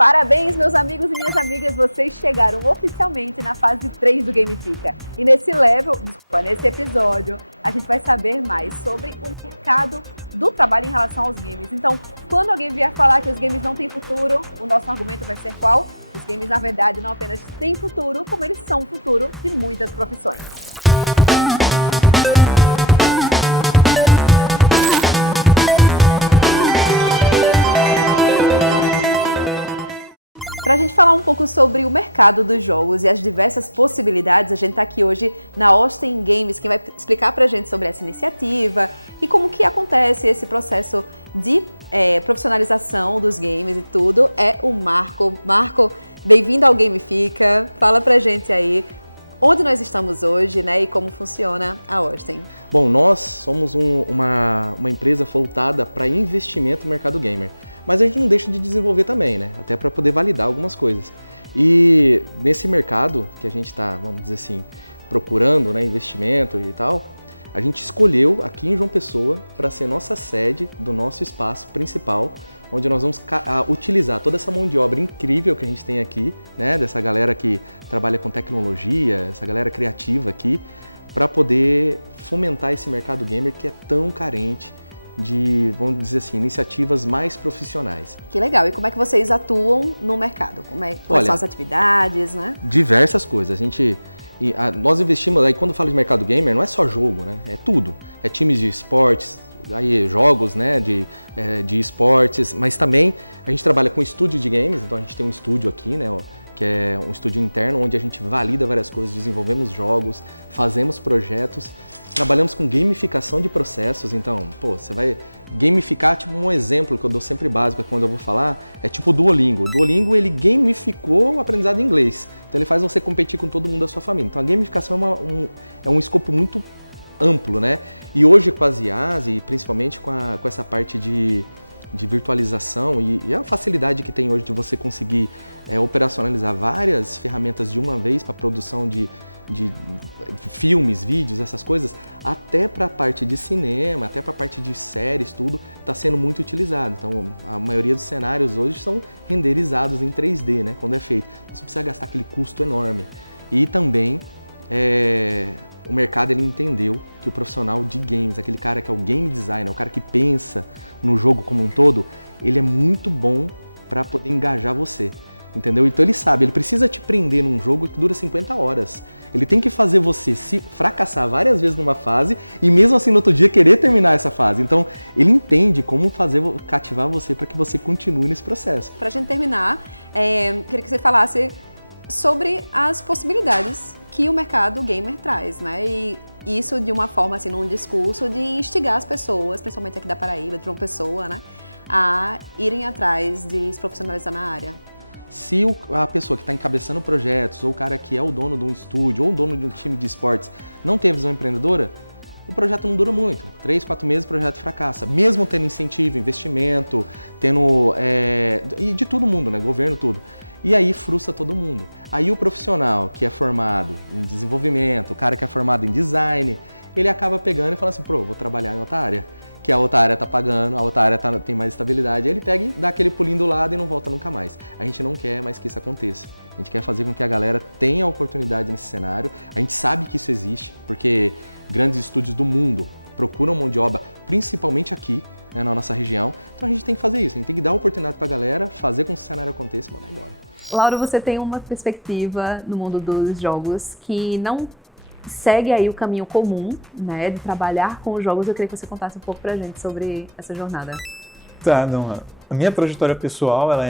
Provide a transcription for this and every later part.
Parabéns, meus amigos e minhas amigas, vocês chegaram oficialmente na fase 3 do Gamifica. E nesse episódio, a gente vai saber mais sobre o mercado do trabalho em relação aos games. Então, quando alguém vier falar que os games não têm futuro, o nosso argumento vai ser qual? Os games, na verdade, não apenas têm futuro, como eles são o futuro de muitas profissões. Para a gente falar um pouco sobre o mercado dos jogos e as diversas possibilidades, a gente está aqui hoje na Austin Games, quem vai explicar para a gente sobre essa iniciativa e como que acontece esse processo de profissionalização dos games e tudo, é o Marco. Marco, bem-vindo ao Gamifica, fala para a gente aí onde nós estamos hoje, né, e como funciona a Austin. Bom, nós somos uma empresa voltada para investimento no mercado gamer. Mas a gente não deixa de desenvolver também, né? Até para poder validar algumas coisas. E nesse mercado que a gente está, vamos dizer assim, procurando, né, investimento e tal, a gente escolheu aqui em João Pessoa para ser nossa sede do nosso espaço principal, onde nós vamos utilizar toda essa mão de obra incrível que a gente tem aqui, né, dessa galera que trabalha com tecnologia, essa galera criativa aqui, para poder fomentar esse mercado gamer que é tão carente de, vamos dizer assim, iniciativas mais profissionais. Que legal. E como é que vocês atuam no mercado? Quais são as atividades, né? Diversas coisas. Nós investimos, aí quando falo de mercado gamer, não é só jogo, né? É tudo. É times de esportes, aí jogos, né, de esportes, mas também a gente trabalha com estúdio de games, então a gente tem um estúdio aqui, né, que é um estúdio interno onde a gente valida várias coisas, desenvolvemos jogos, fazemos projetos. Trabalhamos com gamificação de processos, então, você vai gamificar, tipo um exemplo que eu dou sempre básico quando eu vou falar, é tipo o Duolingo. O Duolingo, ele gamificou o aprendizado em inglês, então ele faz você competir com todo mundo da sua família. Então a gamificação é um escopo muito amplo, né? E hoje com as IAs e principalmente com essa parte de virtualização e a facilidade que tem hoje de você conseguir operacionalizar várias ferramentas de uma vez para produção de filmes, vídeos, essas coisas, até para a parte de cinema, até para a parte de séries, tudo, está sendo muito utilizado. Então, a maioria dos cenários hoje são renderizados em 3D, né, quando é feito. Então, você precisa gastar aquele custo enorme. E também, o mercado ele entendeu que o profissional de games, aquele cara que é o game designer, o cara que pensa no jogo como um todo, ele é muito bom para poder engajar você. Entendeu? Então ele sabe, ele precisa te prender num jogo que dura 50 horas. Ele tem que fazer você se fracassar várias vezes numa fase e mesmo assim no outro dia querer terminar essa fase. Então ele entende como cativar você para que você continue nesse processo. Para a gente terminar, queria que você falasse sobre as possibilidades que o mercado gamer traz, né? E isso de uma forma, assim, num discurso de instigar as pessoas, principalmente aqui da Paraíba, de João Pessoa, né, a irem atrás de se profissionalizar na área. Se a pessoa que está encabeçando projetos, ou o cara que é o dono de um estúdio, ou o dono de um time de esportes, não tem a visão empreendedora, o projeto não dura muito. 3, 4 meses o projeto fracassa. Mesmo tendo incentivo, investimento, tendo... e de todo mundo, né? Governo, tudo. E aí frustra todo mundo. Aí o profissional que é formado em desenvolvimento, o cara que é formado em design, ele acaba pegando e fala assim, vou trabalhar em outra área. Que a outra área está pagando, a outra área tem mais estabilidade, aí ele pega e dá aquele pulinho do lado e não volta nunca mais. A gente não quer mais que isso aconteça. A gente quer fazer com que a galera tenha oportunidade nesse cenário. A gente sabe que isso existe, porque grandes estúdios do mundo procuram mão de obra, principalmente aqui, né, na nossa região. Então a gente tem que fazer isso, a gente tem que dar oportunidade para a galera, fazer com que esse cenário aconteça e mandar embora. Laura, você tem uma perspectiva no mundo dos jogos que não segue aí o caminho comum, né, de trabalhar com os jogos. Eu queria que você contasse um pouco pra gente sobre essa jornada. A minha trajetória pessoal, ela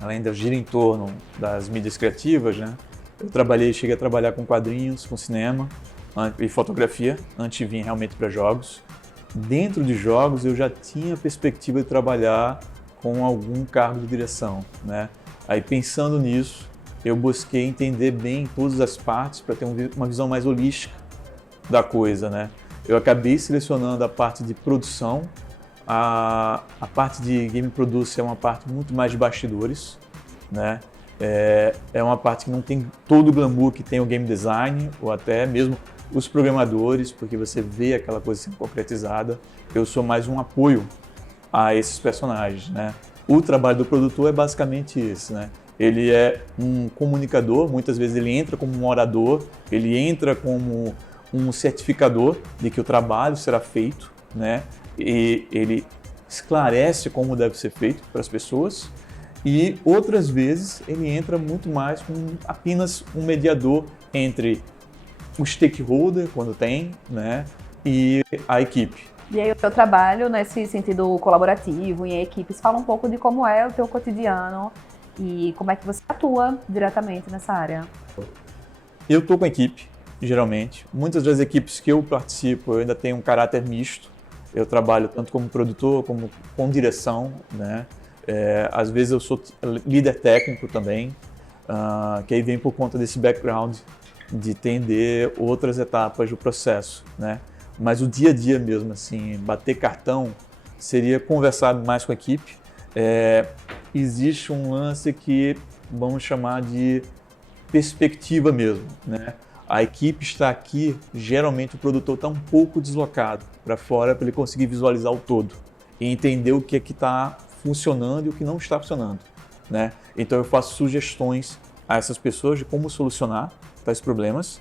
ainda gira em torno das mídias criativas, né? Eu cheguei a trabalhar com quadrinhos, com cinema e fotografia, antes de vir realmente para jogos. Dentro de jogos, eu já tinha a perspectiva de trabalhar com algum cargo de direção, né? Aí, pensando nisso, eu busquei entender bem todas as partes para ter uma visão mais holística da coisa, né? Eu acabei selecionando a parte de produção, a parte de game producer é uma parte muito mais de bastidores, né? É uma parte que não tem todo o glamour que tem o game design ou até mesmo os programadores, porque você vê aquela coisa sendo concretizada. Eu sou mais um apoio a esses personagens, né? O trabalho do produtor é basicamente isso, né? Ele é um comunicador, muitas vezes ele entra como um orador, ele entra como um certificador de que o trabalho será feito, né? E ele esclarece como deve ser feito para as pessoas, e outras vezes ele entra muito mais como apenas um mediador entre o stakeholder, quando tem, né, e a equipe. E aí o teu trabalho nesse sentido colaborativo em equipes, fala um pouco de como é o teu cotidiano e como é que você atua diretamente nessa área. Eu estou com a equipe, geralmente. Muitas das equipes que eu participo, eu ainda tenho um caráter misto. Eu trabalho tanto como produtor, como com direção, né? Às vezes eu sou líder técnico também, que aí vem por conta desse background de entender outras etapas do processo, né? Mas o dia a dia mesmo, assim, bater cartão, seria conversar mais com a equipe. Existe um lance que vamos chamar de perspectiva mesmo, né? A equipe está aqui, geralmente o produtor está um pouco deslocado para fora para ele conseguir visualizar o todo e entender o que é que está funcionando e o que não está funcionando, né? Então eu faço sugestões a essas pessoas de como solucionar tais problemas.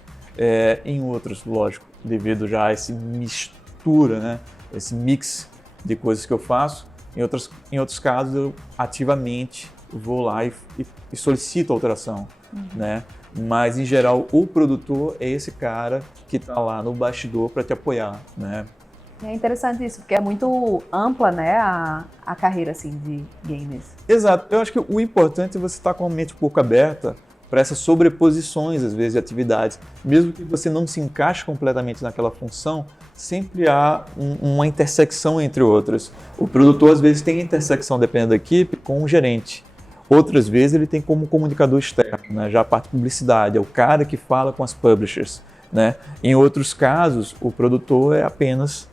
Em outros, lógico, devido já a essa mistura, né? Esse mix de coisas que eu faço, em outros casos eu ativamente vou lá e solicito alteração, né? Mas em geral o produtor é esse cara que está lá no bastidor para te apoiar, né? É interessante isso, porque é muito ampla, né, a carreira assim, de gamers. Exato. Eu acho que o importante é você estar com a mente um pouco aberta para essas sobreposições, às vezes, de atividades. Mesmo que você não se encaixe completamente naquela função, sempre há uma intersecção entre outras. O produtor, às vezes, tem intersecção, dependendo da equipe, com o gerente. Outras vezes, ele tem como comunicador externo, né? Já a parte de publicidade, é o cara que fala com as publishers, né? Em outros casos, o produtor é apenas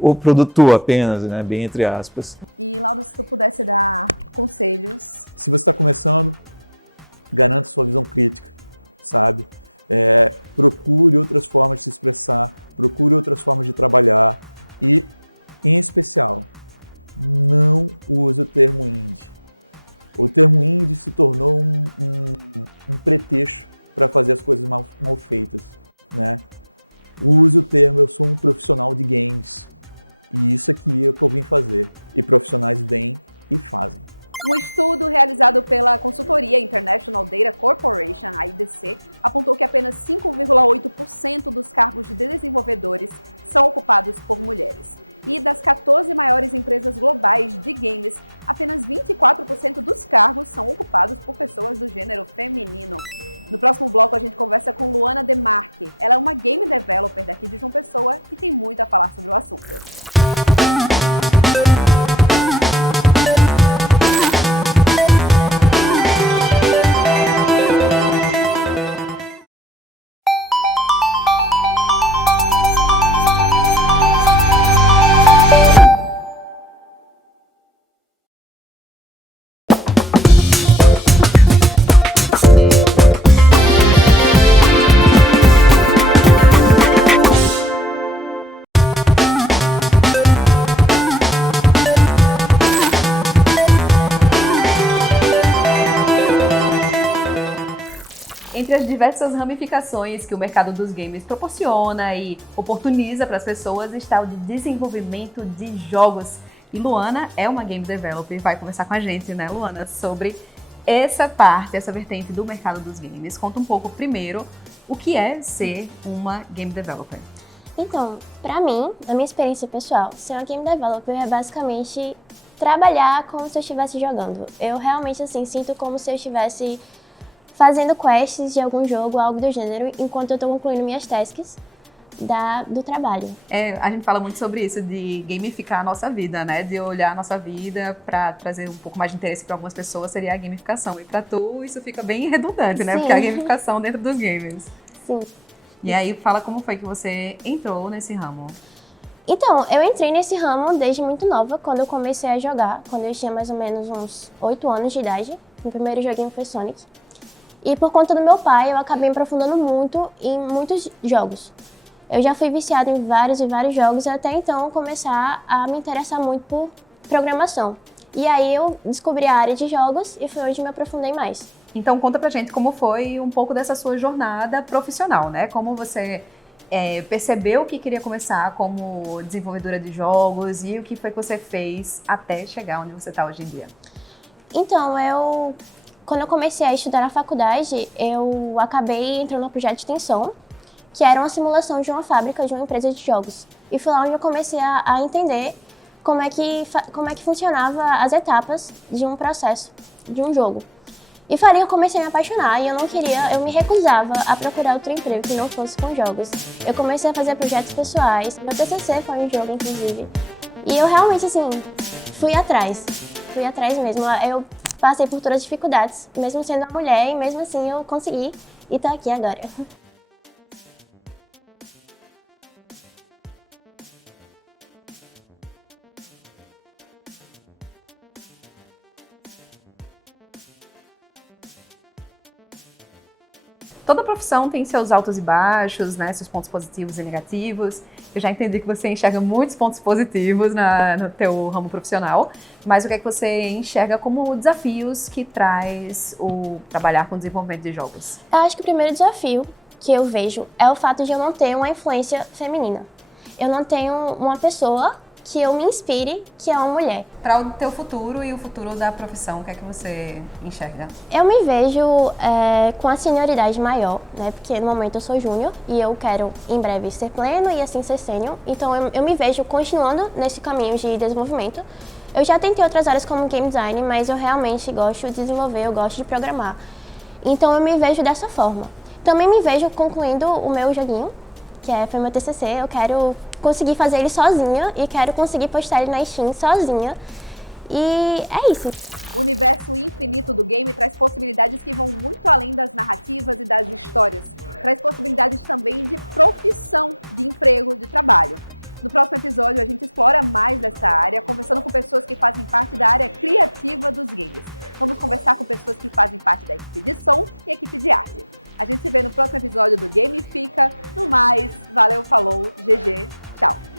o produtor, né? Bem entre aspas. E, Lauro, se tu pudesse dar conselhos... Se você está começando, garanta sua visão crítica, sabe? Procure outras formas de se expressar, procure outras formas de trabalhar e, em especial, não use o termo indie. O termo indie se tornou um pretexto para fazer as coisas mal feitas, né? Use o termo eu sou um profissional de games e isso aqui é o que eu vim fazer. E profissionais vêm e fazem. Um estudo realizado pela consultoria International Data Corporation, a IDC, apontou que apenas 5,8% dos cargos de desenvolvedores são ocupados por mulheres. E das 14 maiores empresas globais de games, apenas 24% dos cargos são ocupados por pessoas do gênero feminino. No próximo bloco a gente conversa com Luana Demarque. Ela é uma game developer daqui de João Pessoa e tem muito a falar sobre o assunto. Entre as diversas ramificações que o mercado dos games proporciona e oportuniza para as pessoas está o de desenvolvimento de jogos. E Luana é uma game developer e vai conversar com a gente, né, Luana, sobre essa parte, essa vertente do mercado dos games. Conta um pouco primeiro o que é ser uma game developer. Então, pra mim, na minha experiência pessoal, ser uma game developer é basicamente trabalhar como se eu estivesse jogando. Eu realmente, assim, sinto como se eu estivesse fazendo quests de algum jogo, algo do gênero, enquanto eu tô concluindo minhas tasks do trabalho. A gente fala muito sobre isso, de gamificar a nossa vida, né? De olhar a nossa vida para trazer um pouco mais de interesse para algumas pessoas, seria a gamificação. E para tu, isso fica bem redundante, né? Sim. Porque é a gamificação dentro dos games. Sim. E aí, fala como foi que você entrou nesse ramo. Então, eu entrei nesse ramo desde muito nova, quando eu comecei a jogar, quando eu tinha mais ou menos uns 8 anos de idade. O primeiro joguinho foi Sonic. E por conta do meu pai, eu acabei me aprofundando muito em muitos jogos. Eu já fui viciada em vários e vários jogos e até então começar a me interessar muito por programação. E aí eu descobri a área de jogos e foi onde me aprofundei mais. Então conta pra gente como foi um pouco dessa sua jornada profissional, né? Como você percebeu que queria começar como desenvolvedora de jogos e o que foi que você fez até chegar onde você está hoje em dia. Então, quando eu comecei a estudar na faculdade, eu acabei entrando no projeto de extensão, que era uma simulação de uma fábrica de uma empresa de jogos. E foi lá onde eu comecei a entender como é que funcionava as etapas de um processo, de um jogo. E foi ali que eu comecei a me apaixonar e eu me recusava a procurar outro emprego que não fosse com jogos. Eu comecei a fazer projetos pessoais, meu TCC foi um jogo, inclusive. E eu realmente, assim, fui atrás mesmo. Eu passei por todas as dificuldades, mesmo sendo uma mulher, e mesmo assim eu consegui e tô aqui agora. Toda profissão tem seus altos e baixos, né? Seus pontos positivos e negativos. Eu já entendi que você enxerga muitos pontos positivos no teu ramo profissional, mas o que é que você enxerga como desafios que traz o trabalhar com desenvolvimento de jogos? Eu acho que o primeiro desafio que eu vejo é o fato de eu não ter uma influência feminina. Eu não tenho uma pessoa que eu me inspire, que é uma mulher. Para o teu futuro e o futuro da profissão, o que é que você enxerga? Eu me vejo com a senioridade maior, né? Porque no momento eu sou júnior e eu quero em breve ser pleno e assim ser sênior. Então eu me vejo continuando nesse caminho de desenvolvimento. Eu já tentei outras áreas como game design, mas eu realmente gosto de desenvolver, eu gosto de programar. Então eu me vejo dessa forma. Também me vejo concluindo o meu joguinho, que foi meu TCC. Eu quero conseguir fazer ele sozinha e quero conseguir postar ele na Steam sozinha. E é isso. O universo infinito do game traz possibilidades que vão muito além das narrativas e das histórias. Traz possibilidades também de profissão, de emprego, de trabalho. No próximo episódio a gente explora mais dessa área, conversando com pessoas que fazem parte da área criativa dos games. Vamos conversar com pessoas que fazem parte da equipe de som e equipe de arte. A gente se vê no próximo episódio do Gamifica. No mais, valeu, falou, GG, tchau!